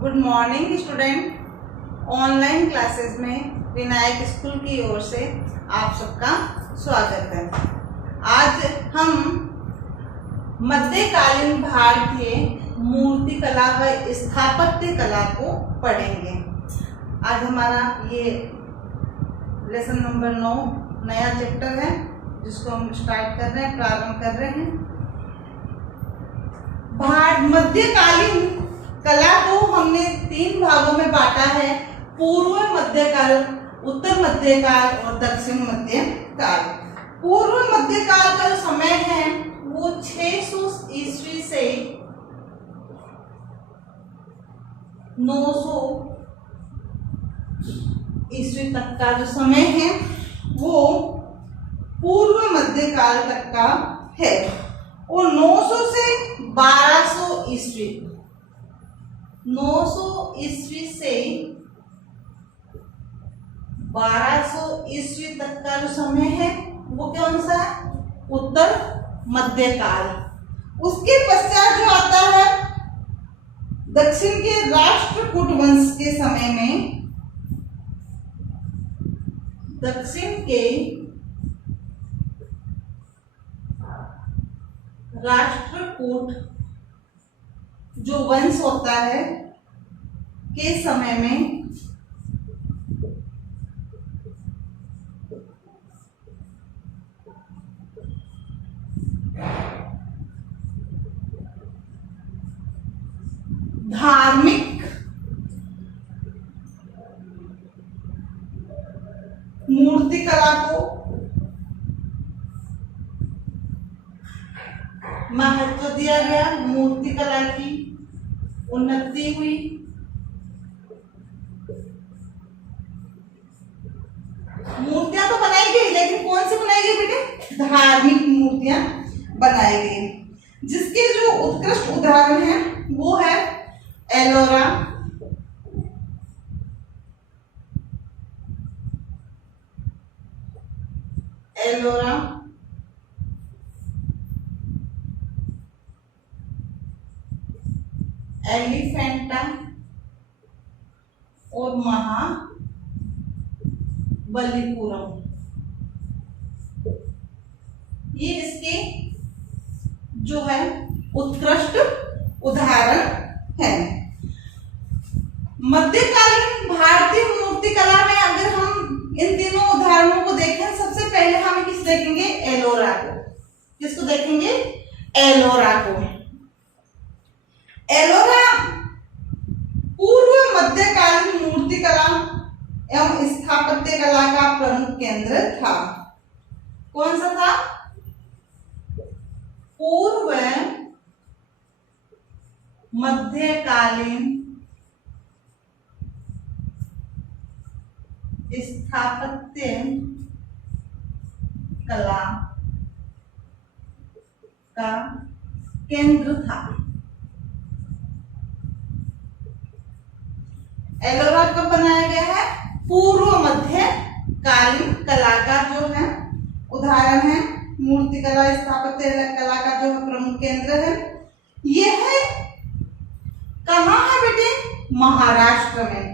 Good morning student. Online classes में Vinayak school की ओर से आप सबका स्वागत है। आज हम मध्यकालीन भारतीय मूर्ति कला व स्थापत्य कला को पढ़ेंगे। आज हमारा ये लेसन नंबर 9 नया चैप्टर है जिसको हम स्टार्ट कर रहे हैं, प्रारंभ कर रहे हैं। मध्यकालीन कला को हमने 3 भागों में बांटा है, पूर्व मध्यकाल, उत्तर मध्यकाल और दक्षिण मध्यकाल। पूर्व मध्यकाल का जो समय है वो 600 ईस्वी से 900 ईस्वी तक का जो समय है वो पूर्व मध्यकाल तक का है और 900 से 1200 ईस्वी 900 ईस्वी से 1200 ईस्वी तक का जो समय है वो कौन सा है? उत्तर मध्यकाल। उसके पश्चात जो आता है दक्षिण के राष्ट्रकूट वंश के समय में, दक्षिण के राष्ट्रकूट जो वंश होता है के समय में धार्मिक मूर्ति कला को महत्व दिया गया, मूर्ति कला की उन्नति हुई। मूर्तियां तो बनाई गई, लेकिन कौन सी बनाई गई बेटे? धार्मिक मूर्तियां बनाई गई, जिसके जो उत्कृष्ट उदाहरण है वो है एलोरा, एलोरा, एलिफेंटा और महाबलीपुरम। ये इसके जो है उत्कृष्ट उदाहरण है। मध्यकालीन भारतीय मूर्ति कला में अगर हम इन तीनों उदाहरणों को देखें, सबसे पहले हम किस देखेंगे? एलोरा को। किसको देखेंगे? एलोरा को। एलोरा पूर्व मध्यकालीन मूर्ति कला एवं स्थापत्य कला का प्रमुख केंद्र था। कौन सा था? पूर्व मध्यकालीन स्थापत्य कला का केंद्र था। एलोरा कब बनाया गया है? पूर्व मध्यकालीन कला का जो है उदाहरण है, मूर्ति कला, स्थापत्य कला का जो प्रमुख केंद्र है। यह कहाँ है बेटे? महाराष्ट्र में।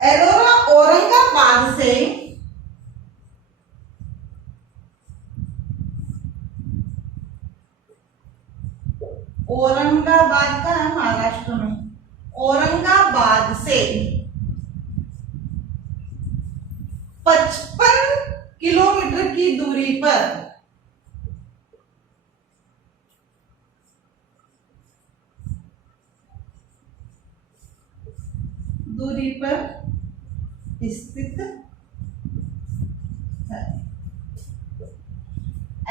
एलोरा औरंगाबाद से औरंगाबाद का है, महाराष्ट्र में। औरंगाबाद से 55 किलोमीटर की दूरी पर स्थित है।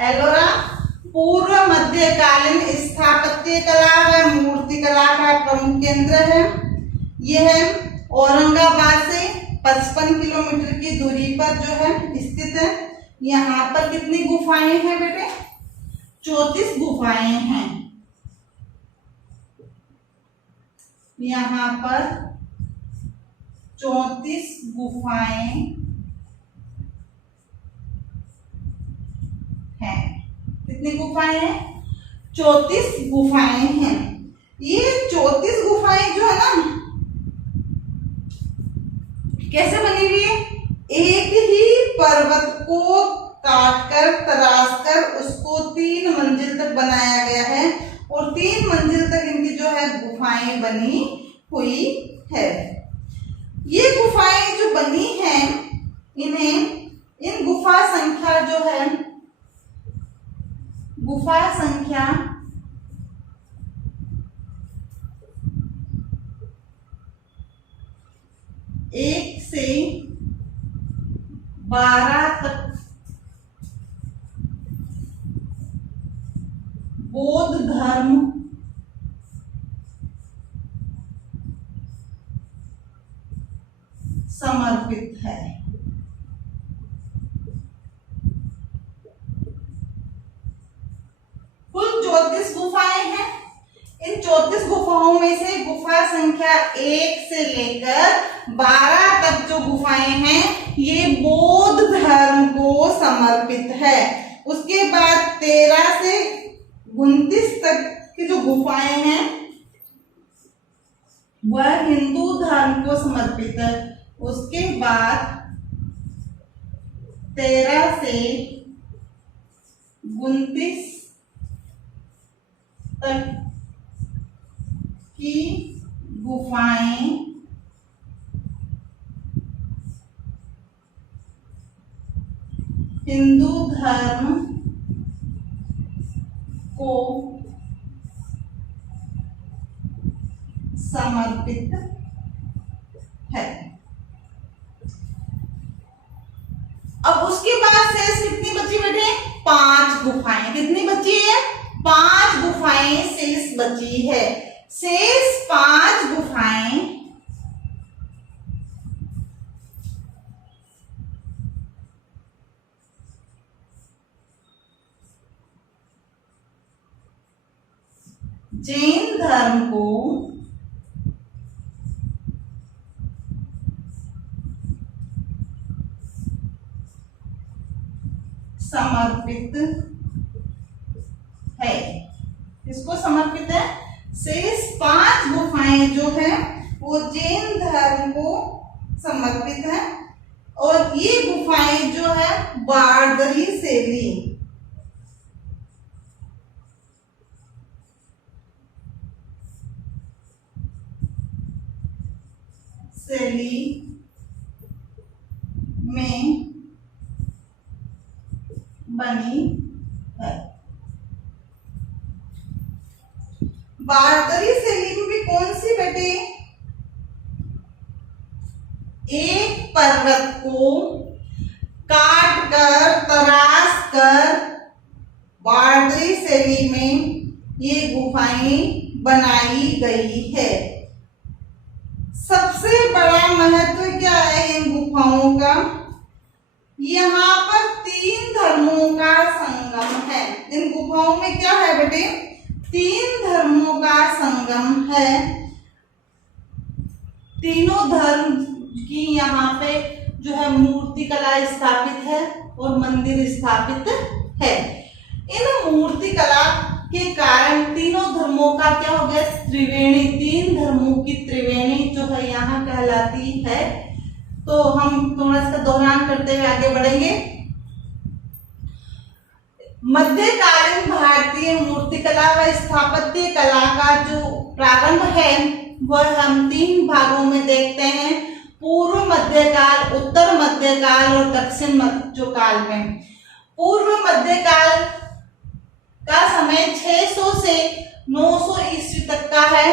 एलोरा पूर्व मध्यकालीन स्थापत्य कला व मूर्ति कला का प्रमुख केंद्र है। यह औरंगाबाद से 55 किलोमीटर की दूरी पर जो है स्थित है। यहाँ पर कितनी गुफाएं हैं बेटे? 34 गुफाएं हैं। यहाँ पर 34 गुफाएं हैं। कितनी गुफाएं हैं? 34 गुफाएं हैं। ये 34 गुफाएं जो है ना कैसे बनी हुई है, एक ही पर्वत को काटकर तराशकर उसको 3 मंजिल तक बनाया गया है और 3 मंजिल तक इनकी जो है गुफाएं बनी हुई है। ये गुफाएं जो बनी हैं इन गुफा संख्या जो है, गुफा संख्या 1 से 12 तक बौद्ध धर्म समर्पित है। कुल 34 गुफाएं हैं। इन 34 गुफाओं में से गुफा संख्या 1 से लेकर 12 तक जो गुफाएं हैं ये बौद्ध धर्म को समर्पित है। उसके बाद 13 से 29 तक की जो गुफाएं हैं वह हिंदू धर्म को समर्पित है। उसके बाद 13 से 29 तक की गुफाएं हिंदू धर्म को समर्पित है। अब उसके बाद शेष कितनी बची बेटे, 5 गुफाएं। कितनी बची है, 5 गुफाएं शेष बची है। शेष 5 गुफाएं जैन धर्म को समर्पित है। किसको समर्पित है, शेष 5 गुफाएं जो है वो जैन धर्म को समर्पित है और ये गुफाएं जो है बारदरी शैली में बनी है। बारदरी शैली में भी कौन सी बेटे, एक पर्वत को काट कर तराश कर बारदरी शैली में ये गुफाएं बनाई गई है। सबसे बड़ा महत्व क्या है इन गुफाओं का, यहाँ पर 3 धर्मों का संगम है। इन गुफाओं में क्या है बेटे, 3 धर्मों का संगम है। तीनों धर्म की यहाँ पे जो है मूर्ति कला स्थापित है और मंदिर स्थापित है। इन मूर्ति कला के कारण तीनों धर्मों का क्या हो गया, त्रिवेणी, 3 धर्मों की त्रिवेणी जो है यहाँ कहलाती है। तो हम थोड़ा इसका दोहरान करते हुए आगे बढ़ेंगे। मध्यकालीन भारतीय मूर्तिकला व स्थापत्य कला का जो प्रारंभ है वह हम 3 भागों में देखते हैं, पूर्व मध्यकाल, उत्तर मध्यकाल और दक्षिण मध्य काल में। पूर्व मध्यकाल का समय 600 से 900 ईस्वी तक का है।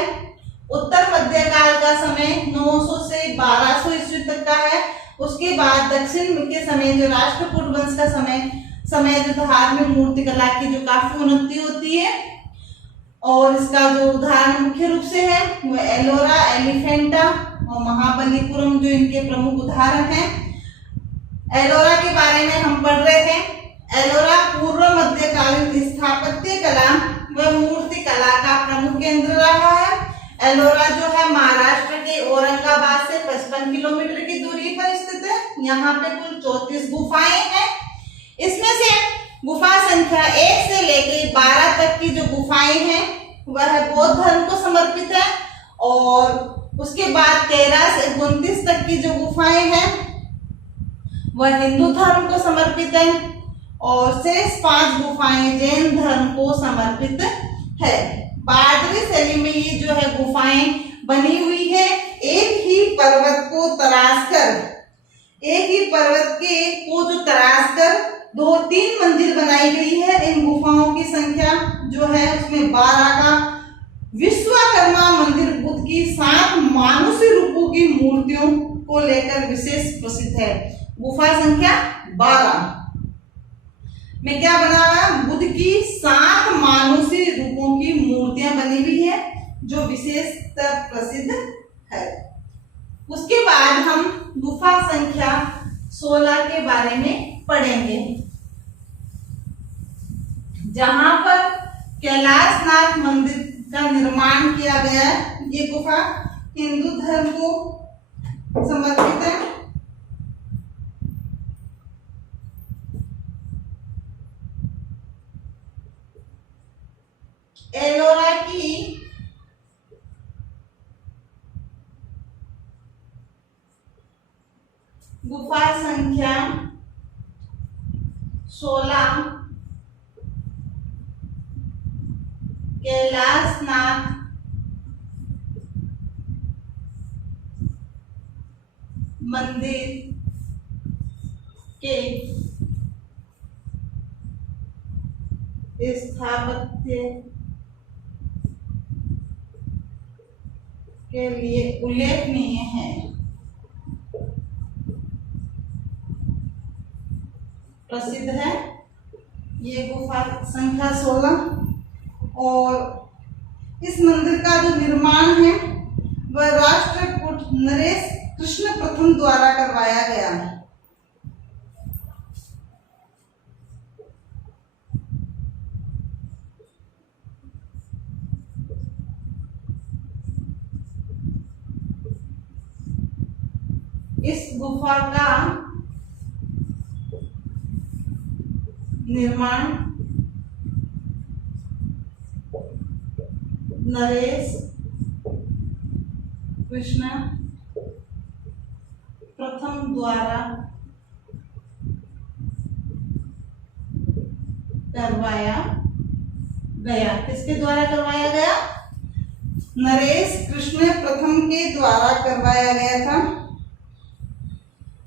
उत्तर मध्यकाल का समय 900 से 1200 ईस्वी तक का है। उसके बाद दक्षिण के समय जो राष्ट्रकूट वंश का समय जो धार्मिक मूर्तिकला की जो काफी उन्नति होती है और इसका जो उदाहरण मुख्य रूप से है वो एलोरा, एलिफेंटा और महाबलीपुरम जो इनके प्रमुख उदाहरण हैं। एलोरा के बारे में हम पढ़ रहे थे। एलोरा पूर्व मध्यकालीन स्थापत्य कला व मूर्ति कला का प्रमुख केंद्र रहा है। एलोरा जो है महाराष्ट्र के औरंगाबाद से 55 किलोमीटर की दूरी पर स्थित है। यहाँ पे कुल 34 गुफाएं हैं। इसमें से गुफा संख्या 1 से लेकर 12 तक की जो गुफाएं हैं वह बौद्ध धर्म को समर्पित है, और उसके बाद 13 से 29 तक की जो गुफाएं हैं वह हिंदू धर्म को समर्पित है, और शेष 5 गुफाएं जैन धर्म को समर्पित है। बारदरी शैली में ये जो है गुफाएं बनी हुई है। एक ही पर्वत को तराश कर, एक ही पर्वत को जो तराश कर 2-3 मंजिल बनाई गई है। इन गुफाओं की संख्या जो है उसमें 12 का विश्वकर्मा मंदिर बुद्ध की 7 मानुषी रूपों की मूर्तियों को लेकर विशेष प्रसिद्ध है। गुफा संख्या 12 में क्या बना हुआ है? बुद्ध की 7 मानुषी रूपों की मूर्तियां बनी हुई है जो विशेषतर प्रसिद्ध है। उसके बाद हम गुफा संख्या 16 के बारे में पढ़ेंगे, जहां पर कैलाशनाथ मंदिर का निर्माण किया गया है। ये गुफा हिंदू धर्म को समर्पित है। एलोरा की गुफा संख्या 16 कैलाशनाथ मंदिर के स्थापत्य के लिए उल्लेखनीय है। प्रसिद्ध है ये गुफा संख्या 16, और इस मंदिर का जो निर्माण है वह राष्ट्रकूट नरेश कृष्ण प्रथम द्वारा करवाया गया है। इस गुफा का निर्माण नरेश कृष्ण प्रथम द्वारा करवाया गया। किसके द्वारा करवाया गया? नरेश कृष्ण प्रथम के द्वारा करवाया गया था।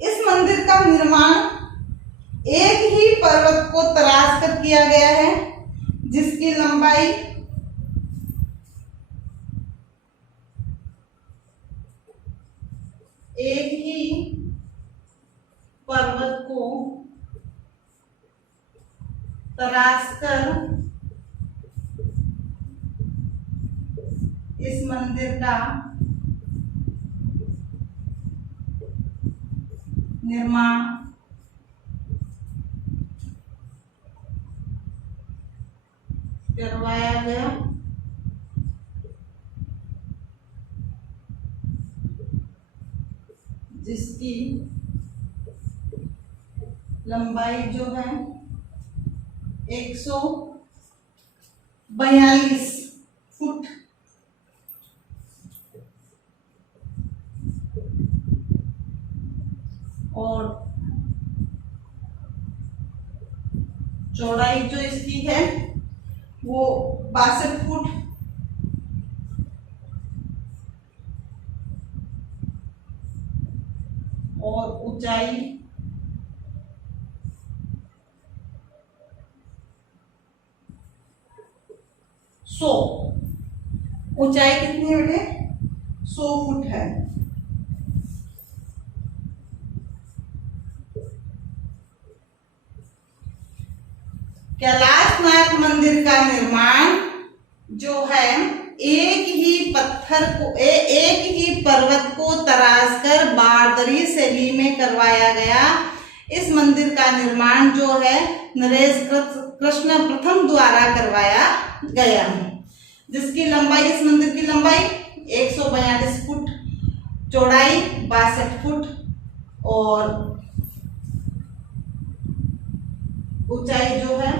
इस मंदिर का निर्माण एक ही पर्वत को तराश कर किया गया है, जिसकी लंबाई एक ही पर्वत को तराश कर इस मंदिर का निर्माण करवाया गया। जिसकी लंबाई जो है 142 फुट और चौड़ाई जो इसकी है वो 62 फुट और ऊंचाई 100। ऊंचाई कितनी है बेटे? 100 फुट है। कैलाशनाथ मंदिर का निर्माण जो है एक ही पर्वत को तराश कर बारदरी शैली में करवाया गया। इस मंदिर का निर्माण जो है नरेश कृष्ण प्रथम द्वारा करवाया गया, जिसकी लंबाई, इस मंदिर की लंबाई 142 फुट, चौड़ाई 62 फुट और ऊंचाई जो है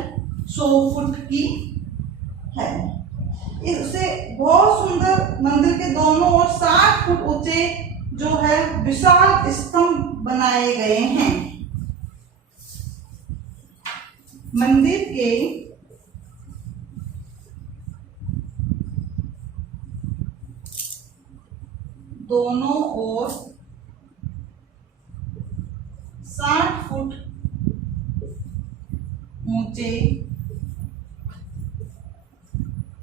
100 फुट की है। इससे बहुत सुंदर मंदिर के दोनों ओर 60 फुट ऊंचे जो है विशाल स्तंभ बनाए गए हैं। मंदिर के दोनों ओर 60 फुट ऊंचे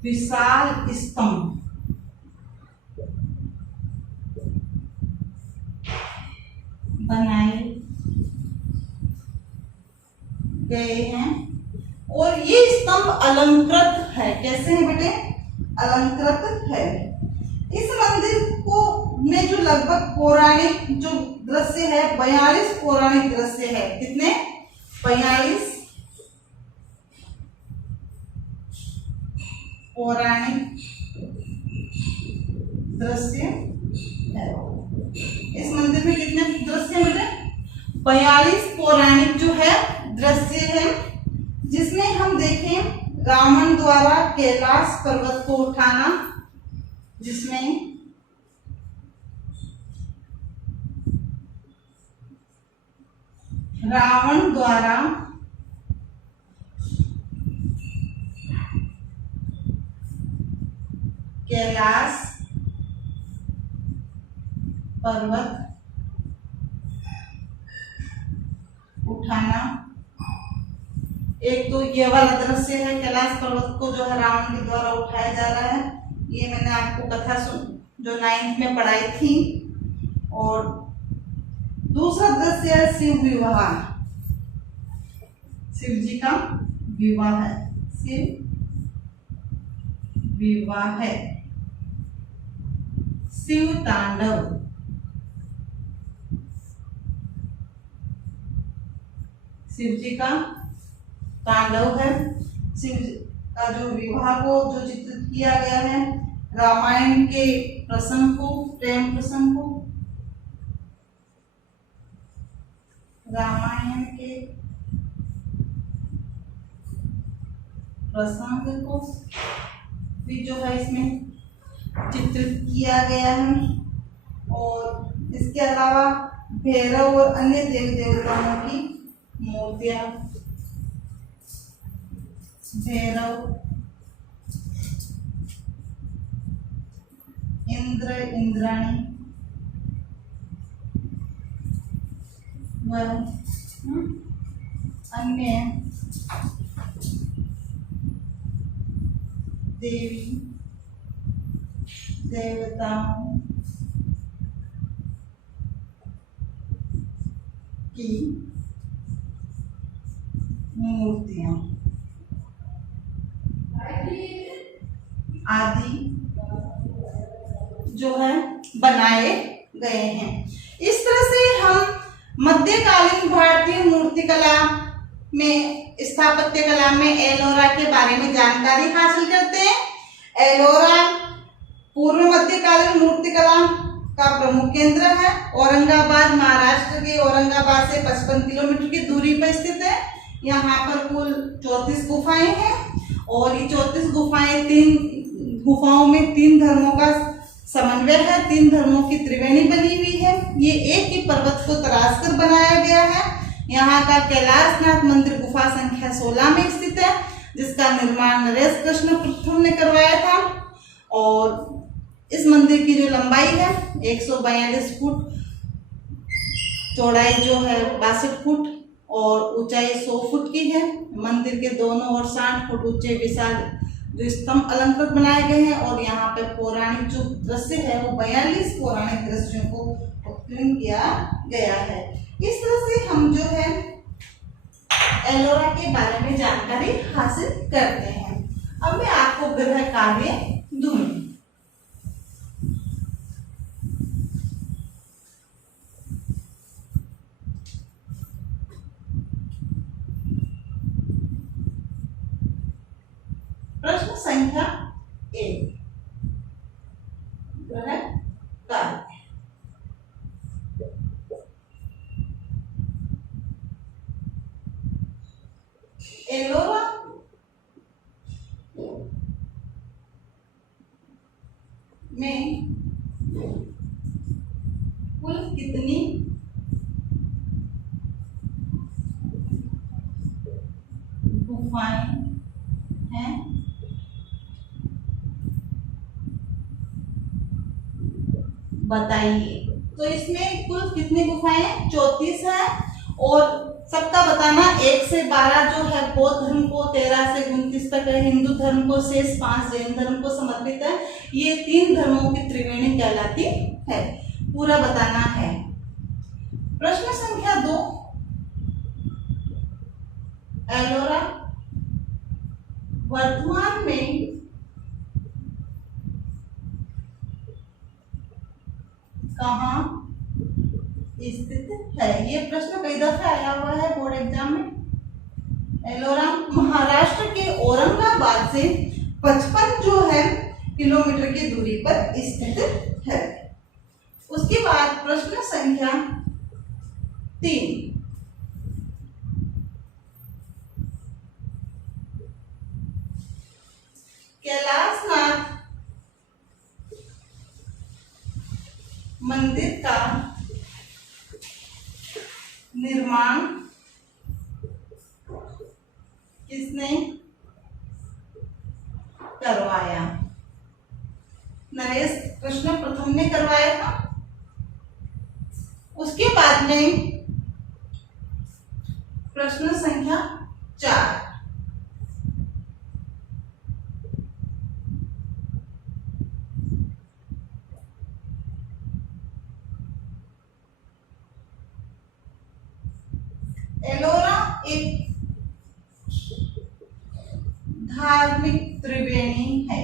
विशाल स्तंभ बनाए गए हैं और ये स्तंभ अलंकृत है। कैसे है बेटे? अलंकृत है। इस मंदिर को में जो लगभग पौराणिक जो दृश्य है 42 पौराणिक दृश्य है। कितने? 42 पौराणिक दृश्य है। इस मंदिर में कितने दृश्य हैं बेटे? 42 पौराणिक जो है दृश्य है, जिसमें हम देखें रावण द्वारा कैलाश पर्वत को उठाना, जिसमें रावण द्वारा कैलाश पर्वत उठाना। एक तो ये वाला दृश्य है, कैलाश पर्वत को जो है रावण के द्वारा उठाया जा रहा है। ये मैंने आपको कथा जो 9th में पढ़ाई थी। और दूसरा दृश्य है शिव विवाह, शिव जी का विवाह है, शिव विवाह है, शिव तांडव, शिव जी का तांडव है। शिव का जो विवाह को जो चित्रित किया गया है, रामायण के प्रसंग को, प्रेम प्रसंग को, रामायण के प्रसंग को भी जो है इसमें चित्रित किया गया है। और इसके अलावा भैरव और अन्य देवी देवताओं की मूर्तियां, भैरव, इंद्र, इंद्राणी व अन्य देवी देवताओं की मूर्तियां आदि जो है बनाए गए हैं। इस तरह से हम मध्यकालीन भारतीय मूर्तिकला में, स्थापत्य कला में एलोरा के बारे में जानकारी हासिल करते हैं। एलोरा पूर्व मध्यकालीन मूर्तिकला का प्रमुख केंद्र है। औरंगाबाद, महाराष्ट्र के औरंगाबाद से 55 किलोमीटर की दूरी पर स्थित है। यहाँ पर कुल 34 गुफाएं हैं और ये 34 गुफाएं, 3 गुफाओं में 3 धर्मों का समन्वय है, 3 धर्मों की त्रिवेणी बनी हुई है। ये एक ही पर्वत को तराश कर बनाया गया है। यहाँ का कैलाशनाथ मंदिर गुफा संख्या 16 में स्थित है, जिसका निर्माण नरेश कृष्ण प्रथम ने करवाया था। और इस मंदिर की जो लंबाई है 142 फुट, चौड़ाई जो है 62 फुट और ऊंचाई 100 फुट की है। मंदिर के दोनों ओर 60 फुट ऊंचे विशाल जो स्तंभ अलंकृत बनाए गए हैं और यहाँ पे पौराणिक जो दृश्य है वो 42 पौराणिक दृश्यों को उत्कीर्ण किया गया है। इस तरह से हम जो है एलोरा के बारे में जानकारी हासिल करते हैं। अब मैं आपको गृह कार्य दूंगी। प्रश्न संख्या 1, गृह कार्य। एलोरा में कुल कितनी गुफाएं हैं? बताइए। तो इसमें कुल कितनी गुफाएं? 34 है। और सबका बताना 1 से 12 जो है बौद्ध धर्म को, 13 से 29 तक है हिंदू धर्म को, शेष 5 जैन धर्म को समर्पित है। ये 3 धर्मों की त्रिवेणी कहलाती है। पूरा बताना है। प्रश्न संख्या 2, एलोरा वर्तमान में कहाँ स्थित है? ये प्रश्न कई दफे आया हुआ है बोर्ड एग्जाम में। एलोरा महाराष्ट्र के औरंगाबाद से 55 जो है किलोमीटर की दूरी पर स्थित है। उसके बाद प्रश्न संख्या 3, कैलाशनाथ मंदिर का निर्माण किसने करवाया? नरेश कृष्ण प्रथम ने करवाया था। उसके बाद में प्रश्न संख्या 4, एलोरा एक धार्मिक त्रिवेणी है।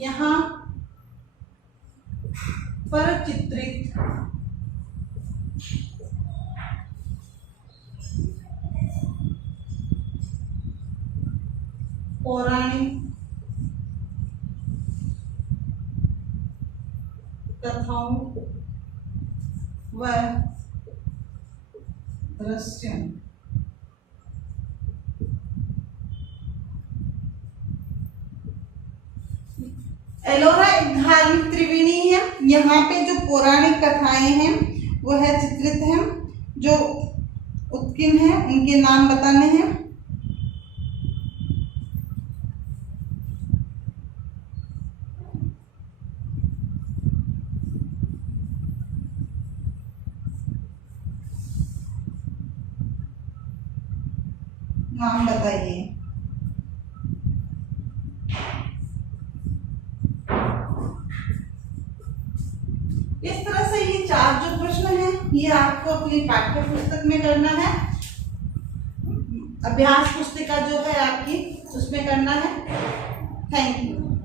यहाँ पर चित्रित पौराणिक कथाओं व दृश्य एलोरा एक धार्मिक त्रिवेणी है। यहाँ पे जो पौराणिक कथाएं हैं वो है चित्रित हैं। जो उत्कीर्ण हैं उनके नाम बताने हैं। नाम बताइए। इस तरह से ये 4 जो प्रश्न हैं ये आपको अपनी पाठ्य पुस्तक में करना है। अभ्यास पुस्तिका जो है आपकी उसमें करना है। Thank you.